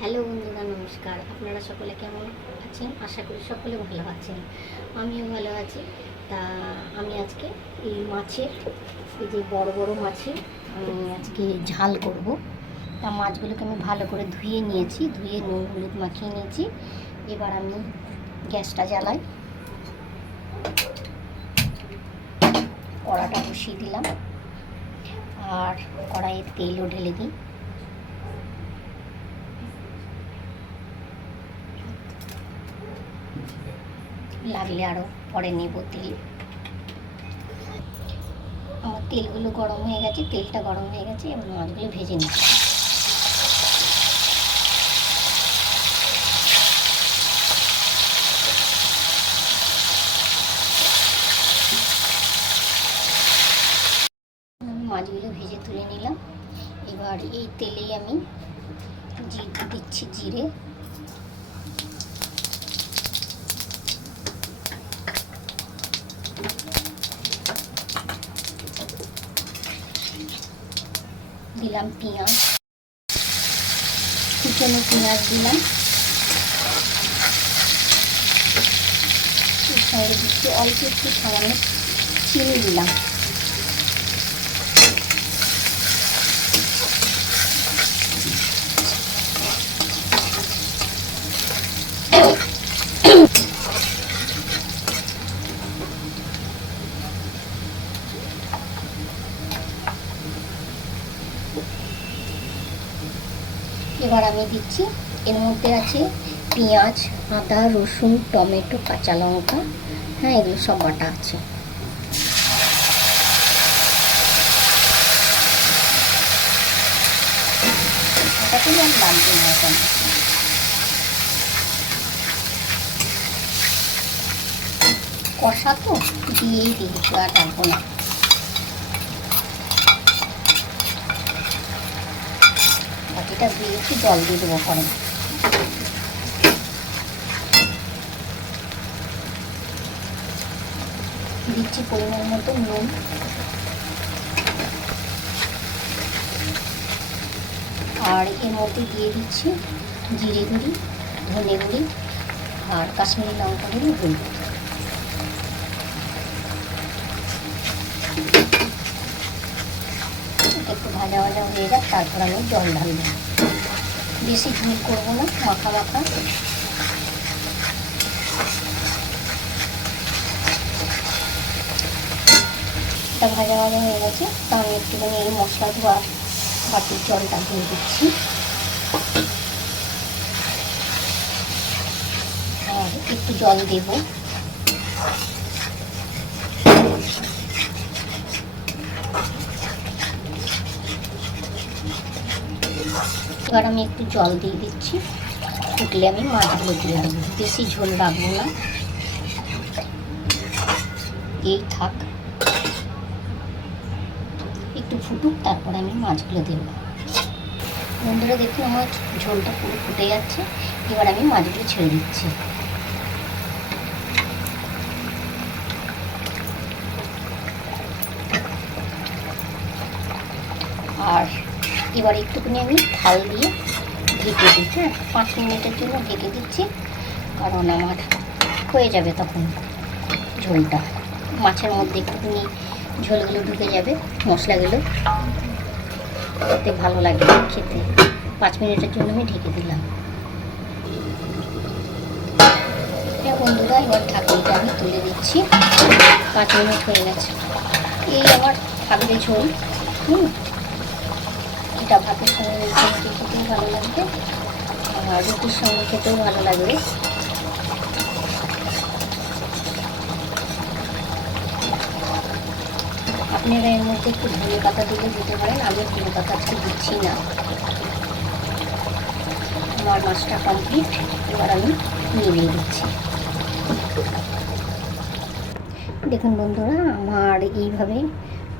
Hello বন্ধুরা, নমস্কার। আপনারা সকলে কেমন আছেন? আশা করি সকলে ভালো আছেন। আমিও ভালো আছি। তা আমি আজকে এই মাছের, এই যে বড় বড় মাছের আমি আজকে ঝাল করব। তা মাছগুলোকে আমি ভালো করে ধুয়ে নিয়েছি, ধুয়ে নুন হলুদ মাখিয়ে নিয়েছি। এবার আমি গ্যাসটা জ্বালাই, কড়াটা বসিয়ে দিলাম আর কড়াইয়ে তেলও ঢেলে দিই। লাগলে আরও পরে নেব তেল। আমার তেলগুলো গরম হয়ে গেছে, তেলটা গরম হয়ে গেছে, এবার মাছগুলো ভেজে নিচ্ছি। মাছগুলো ভেজে তুলে নিলাম। এবার এই তেলেই আমি দিচ্ছি জিরে, দিলাম পেঁয়াজ, কুচনো পেঁয়াজ দিলাম। এর সঙ্গে দিচ্ছি অল্প একটু সামান্য চিনি দিলাম। এবার আমি দিচ্ছি, এর মধ্যে আছে পেঁয়াজ, আদা, রসুন, টমেটো, কাঁচা লঙ্কা, হ্যাঁ এগুলো সব বাটা আছে। আটাগুলো আমি বানতে না কেন, কষা তো দিয়েই দিয়েছি, আর রাখবো না। বাকিটা দিয়েছি, জল দিয়ে দেবো পরে। দিচ্ছি পরিমাণ মতো নুন, আর এর মধ্যে দিয়ে দিচ্ছি জিরে গুঁড়ি, ধনে গুঁড়ি আর কাশ্মীরি লঙ্কা গুঁড়ি হলুদ। একটু ভাজা ভাজা হয়ে যাক, তারপর আমি জল ঢালবো। বেশি ঝোল করবো না, মাখা মাখা। এটা ভাজা ভাজা হয়ে গেছে, তা আমি একটুখানি এই মশলা ধোয়া বাটির জলটা দিয়ে দিচ্ছি। আর একটু জল দেব। এবার আমি একটু জল দিয়ে দিচ্ছি, ফুটলে আমি মাছগুলো দিয়ে দেবো। বেশি ঝোল রাখবো না, এই থাক, একটু ফুটুক, তারপরে আমি মাছগুলো দেবো। বন্ধুরা দেখুন, আমার ঝোলটা পুরো ফুটে যাচ্ছে। এবার আমি মাছগুলো ছেড়ে দিচ্ছি। আর এবার একটুখানি আমি থাল দিয়ে ঢেকে দিই, হ্যাঁ 5 মিনিটের জন্য ঢেকে দিচ্ছি, কারণ আমার হয়ে যাবে তখন ঝোলটা। মাছের মধ্যে একটুখানি ঝোলগুলো ঢুকে যাবে, মশলাগুলো, এতে ভালো লাগে খেতে। 5 মিনিটের জন্য আমি ঢেকে দিলাম। হ্যাঁ বন্ধুরা, এবার ঢাকনিটা আমি তুলে দিচ্ছি। 5 মিনিট হয়ে গেছে। এই আমার থাকবে ঝোল। এটা ভাতের সঙ্গে রুটি খেতেও ভালো লাগবে, আর রুটির সঙ্গে খেতেও ভালো লাগবে। আপনারা এর মধ্যে একটু ধনে পাতা দিলে দিতে পারেন, আমি ধনে পাতা আজকে দিচ্ছি না। আমার মাছটা কমপ্লিট, এবার আমি নিয়ে দিচ্ছি। দেখুন বন্ধুরা, আমার এইভাবে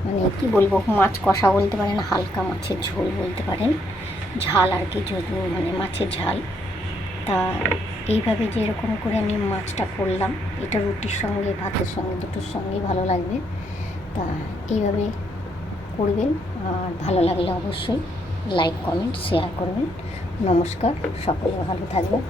মানে কি বলবো, মাছ কষা বলতে পারেন, হালকা মাছের ঝোল বলতে পারেন, ঝাল আর কি, মানে মাছের ঝাল। তা এইভাবে যেরকম করে আমি মাছটা করলাম, এটা রুটির সঙ্গে ভাতের সঙ্গে দুটোর সঙ্গেই ভালো লাগবে। তা এইভাবে করবেন, আর ভালো লাগলে অবশ্যই লাইক কমেন্ট শেয়ার করবেন। নমস্কার, সকলে ভালো থাকবেন।